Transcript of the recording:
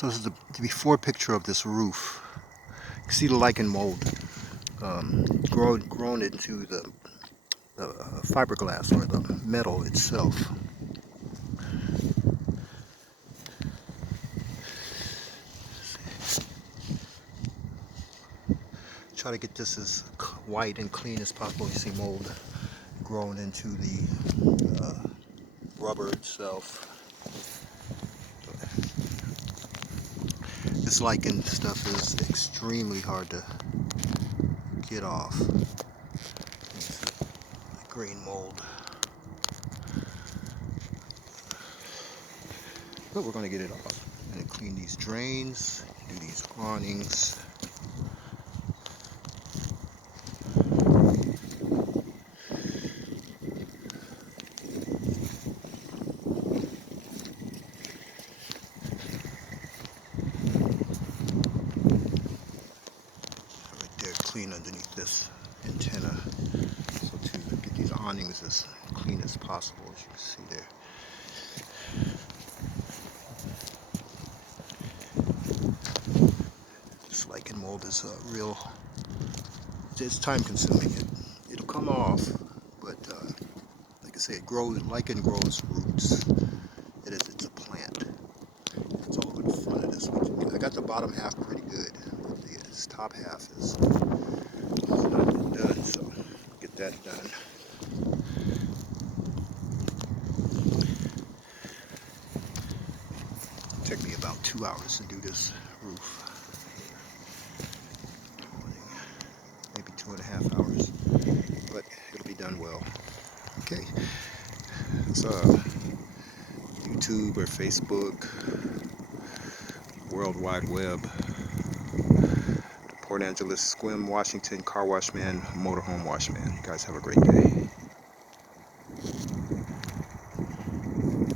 So this is the before picture of this roof. You can see the lichen mold grown into the fiberglass or the metal itself. Try to get this as white and clean as possible. You see mold grown into the rubber itself. This lichen stuff is extremely hard to get off. It's green mold. But we're going to get it off. And clean these drains, do these awnings. Right there, clean underneath this antenna. So to get these awnings as clean as possible, as you can see there. This lichen mold is it's time consuming. It'll come off, but like I say, lichen grows roots. It's a plant. It's all in front of this. I got the bottom half pretty good, but this top half is not done, so get that done. It'll take me about 2 hours to do this roof. Maybe 2.5 hours, but it'll be done well. Okay, it's YouTube or Facebook, World Wide Web, Port Angeles-Sequim, Washington, car wash man, motorhome wash man. You guys have a great day.